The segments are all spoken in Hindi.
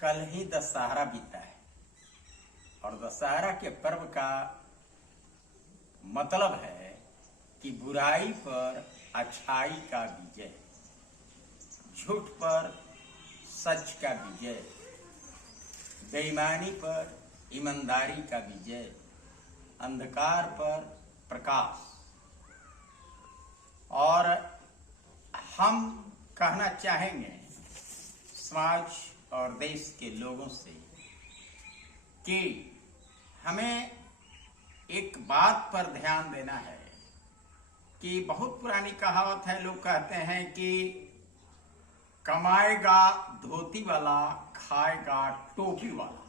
कल ही दशहरा बीता है और दशहरा के पर्व का मतलब है कि बुराई पर अच्छाई का विजय, झूठ पर सच का विजय, बेईमानी पर ईमानदारी का विजय, अंधकार पर प्रकाश। और हम कहना चाहेंगे समाज और देश के लोगों से कि हमें एक बात पर ध्यान देना है कि बहुत पुरानी कहावत है, लोग कहते हैं कि कमाएगा धोती वाला खाएगा टोपी वाला,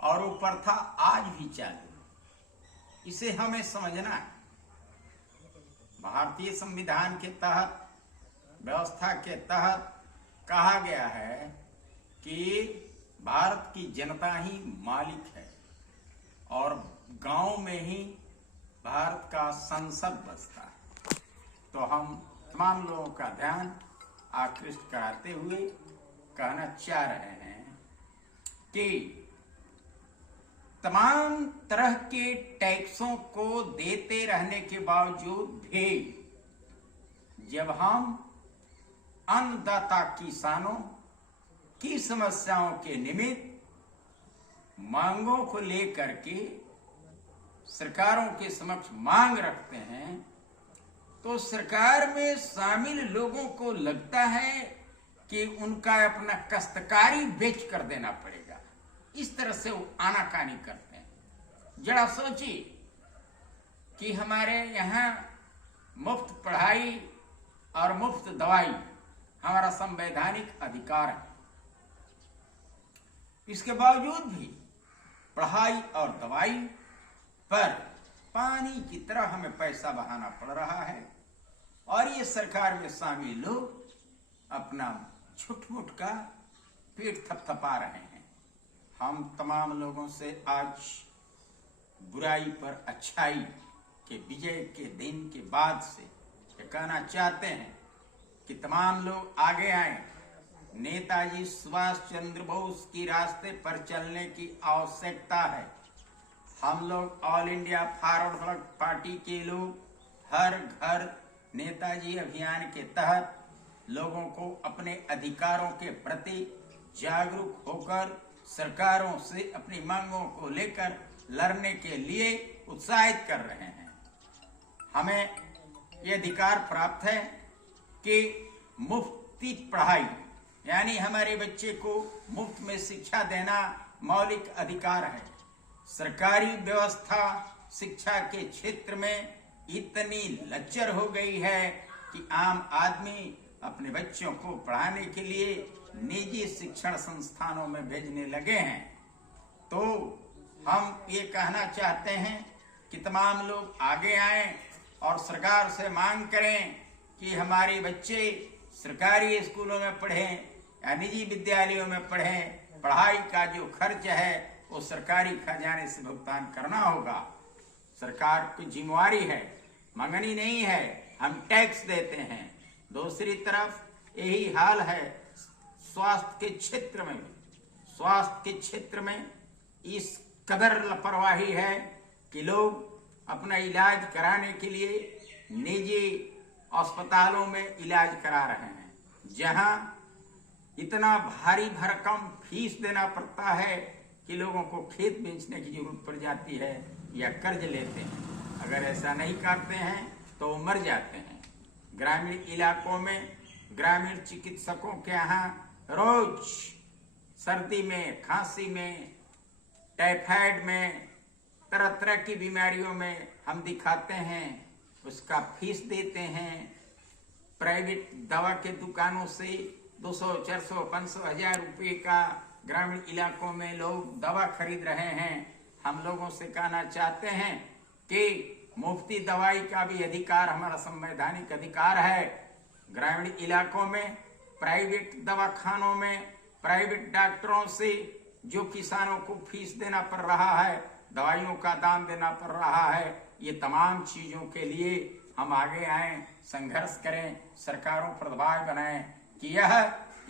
और वो प्रथा आज भी चालू। इसे हमें समझना है। भारतीय संविधान के तहत, व्यवस्था के तहत कहा गया है कि भारत की जनता ही मालिक है और गांव में ही भारत का संसद बसता है। तो हम तमाम लोगों का ध्यान आकृष्ट कराते हुए कहना चाह रहे हैं कि तमाम तरह के टैक्सों को देते रहने के बावजूद भी जब हम अन्नदाता किसानों की समस्याओं के निमित्त मांगों को लेकर के सरकारों के समक्ष मांग रखते हैं, तो सरकार में शामिल लोगों को लगता है कि उनका अपना काश्तकारी बेच कर देना पड़ेगा। इस तरह से वो आनाकानी करते हैं। जरा सोचिए कि हमारे यहाँ मुफ्त पढ़ाई और मुफ्त दवाई हमारा संवैधानिक अधिकार है। इसके बावजूद भी पढ़ाई और दवाई पर पानी की तरह हमें पैसा बहाना पड़ रहा है और ये सरकार में शामिल लोग अपना झूठ-मूठ का पेट थपथपा रहे हैं। हम तमाम लोगों से आज बुराई पर अच्छाई के विजय के दिन के बाद से ये कहना चाहते हैं कि तमाम लोग आगे आए। नेताजी सुभाष चंद्र बोस की रास्ते पर चलने की आवश्यकता है। हम लोग all India forward block party के लोग हर घर नेताजी अभियान के तहत लोगों को अपने अधिकारों के प्रति जागरूक होकर सरकारों से अपनी मांगों को लेकर लड़ने के लिए उत्साहित कर रहे हैं। हमें ये अधिकार प्राप्त है कि मुफ्ती पढ़ाई, यानी हमारे बच्चे को मुफ्त में शिक्षा देना मौलिक अधिकार है। सरकारी व्यवस्था शिक्षा के क्षेत्र में इतनी लच्चर हो गई है कि आम आदमी अपने बच्चों को पढ़ाने के लिए निजी शिक्षण संस्थानों में भेजने लगे हैं। तो हम ये कहना चाहते हैं कि तमाम लोग आगे आएं और सरकार से मांग करें कि हमारे बच्चे सरकारी स्कूलों में पढ़ें या निजी विद्यालयों में पढ़ें। पढ़ाई का जो खर्च है वो सरकारी खजाने से भुगतान करना होगा। सरकार की जिम्मेवारी है, मंगनी नहीं है। हम टैक्स देते हैं। दूसरी तरफ यही हाल है स्वास्थ्य के क्षेत्र में भी। स्वास्थ्य के क्षेत्र में इस कदर लापरवाही है कि लोग अपना इलाज कराने के लिए निजी अस्पतालों में इलाज करा रहे हैं, जहां इतना भारी भरकम फीस देना पड़ता है कि लोगों को खेत बेचने की जरूरत पड़ जाती है या कर्ज लेते हैं। अगर ऐसा नहीं करते हैं तो वो मर जाते हैं। ग्रामीण इलाकों में ग्रामीण चिकित्सकों के यहाँ रोज सर्दी में, खांसी में, टाइफाइड में, तरह तरह की बीमारियों में हम दिखाते हैं, उसका फीस देते हैं। प्राइवेट दवा के दुकानों से 200, 400, 500, 1000 रुपये का ग्रामीण इलाकों में लोग दवा खरीद रहे हैं। हम लोगों से कहना चाहते हैं कि मुफ्ती दवाई का भी अधिकार हमारा संवैधानिक अधिकार है। ग्रामीण इलाकों में प्राइवेट दवाखानों में प्राइवेट डॉक्टरों से जो किसानों को फीस देना पड़ रहा है, दवाइयों का दाम देना पड़ रहा है, ये तमाम चीजों के लिए हम आगे आए, संघर्ष करें, सरकारों पर दबाव बनाएं कि यह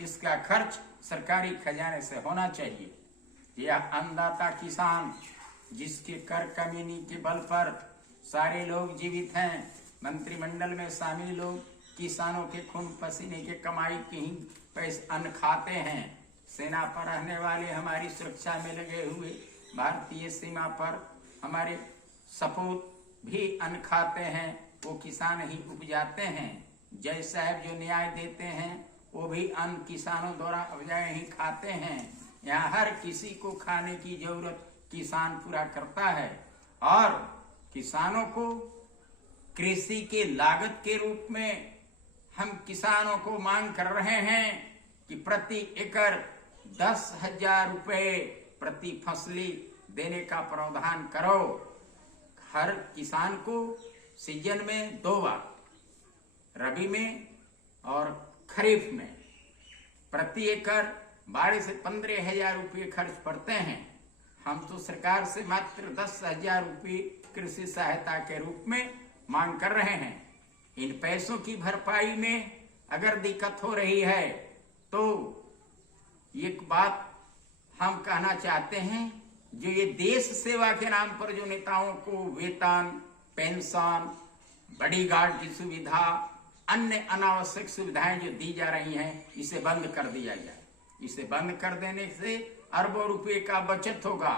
इसका खर्च सरकारी खजाने से होना चाहिए। यह अन्नदाता किसान, जिसके कर कमीनी के बल पर सारे लोग जीवित हैं, मंत्रिमंडल में शामिल लोग किसानों के खून पसीने के कमाई के ही पैसे अन्न खाते हैं। सेना पर रहने वाले हमारी सुरक्षा में लगे हुए भारतीय सीमा पर हमारे सपूत भी अन्न खाते हैं, वो किसान ही उपजाते हैं। जज साहब जो न्याय देते हैं वो भी अन्न किसानों द्वारा उपजाए ही खाते हैं। यहाँ हर किसी को खाने की जरूरत किसान पूरा करता है और किसानों को कृषि के लागत के रूप में हम किसानों को मांग कर रहे हैं कि प्रति एकड़ 10,000 रुपए प्रति फसली देने का प्रावधान करो। हर किसान को सीजन में 2 बार, रबी में और खरीफ में, प्रति एकड़ 12 से 15,000 रुपये खर्च पड़ते हैं। हम तो सरकार से मात्र 10,000 रुपये कृषि सहायता के रूप में मांग कर रहे हैं। इन पैसों की भरपाई में अगर दिक्कत हो रही है तो एक बात हम कहना चाहते हैं, जो ये देश सेवा के नाम पर जो नेताओं को वेतन, पेंशन, बड़ी गार्ड की सुविधा, अन्य अनावश्यक सुविधाएं जो दी जा रही हैं, इसे बंद कर दिया जाए। इसे बंद कर देने से अरबों रुपए का बचत होगा।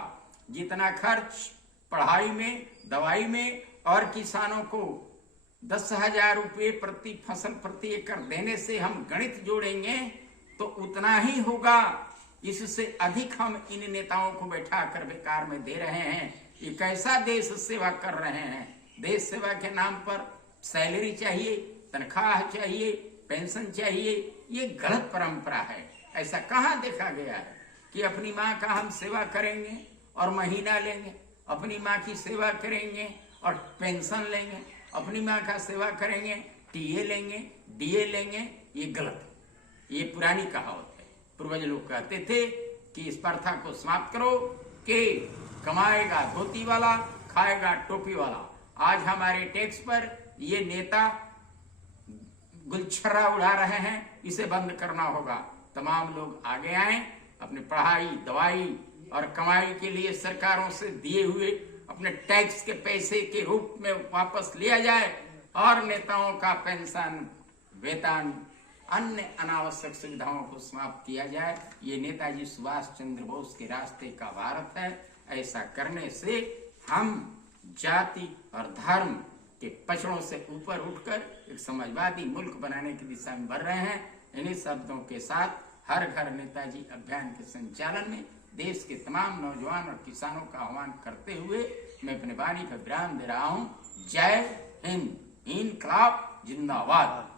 जितना खर्च पढ़ाई में, दवाई में और किसानों को 10,000 रुपये प्रति फसल प्रति एकड़ देने से हम गणित जोड़ेंगे तो उतना ही होगा। इससे अधिक हम इन नेताओं को बैठा कर बेकार में दे रहे हैं। ये कैसा देश सेवा कर रहे हैं? देश सेवा के नाम पर सैलरी चाहिए, तनख्वाह चाहिए, पेंशन चाहिए। ये गलत परंपरा है। ऐसा कहाँ देखा गया है कि अपनी माँ का हम सेवा करेंगे और महीना लेंगे, अपनी माँ की सेवा करेंगे और पेंशन लेंगे, अपनी माँ का सेवा करेंगे, टीए लेंगे, डीए लेंगे। ये गलत है। ये पुरानी कहावत है। पूर्वज लोग कहते थे कि इस प्रथा को समाप्त करो कि कमाएगा धोती वाला, खाएगा टोपी वाला। आज हमारे टैक्स पर ये नेता गुलछर्रा उड़ा रहे हैं, इसे बंद करना होगा। तमाम लोग आगे आए, अपनी पढ़ाई, दवाई और कमाई के लिए सरकारों से दिए हुए अपने टैक्स के पैसे के रूप में वापस लिया जाए और नेताओं का पेंशन, वेतन, अन्य अनावश्यक सुविधाओं को समाप्त किया जाए। ये नेताजी सुभाष चंद्र बोस के रास्ते का भारत है। ऐसा करने से हम जाति और धर्म के पचड़ों से ऊपर उठकर एक समाजवादी मुल्क बनाने की दिशा में बढ़ रहे हैं। इन्हीं शब्दों के साथ हर घर नेताजी अभियान के संचालन में देश के तमाम नौजवान और किसानों का आह्वान करते हुए मैं अपने वाणी पर विराम दे रहा हूँ। जय हिंद, इनकलाब जिंदाबाद।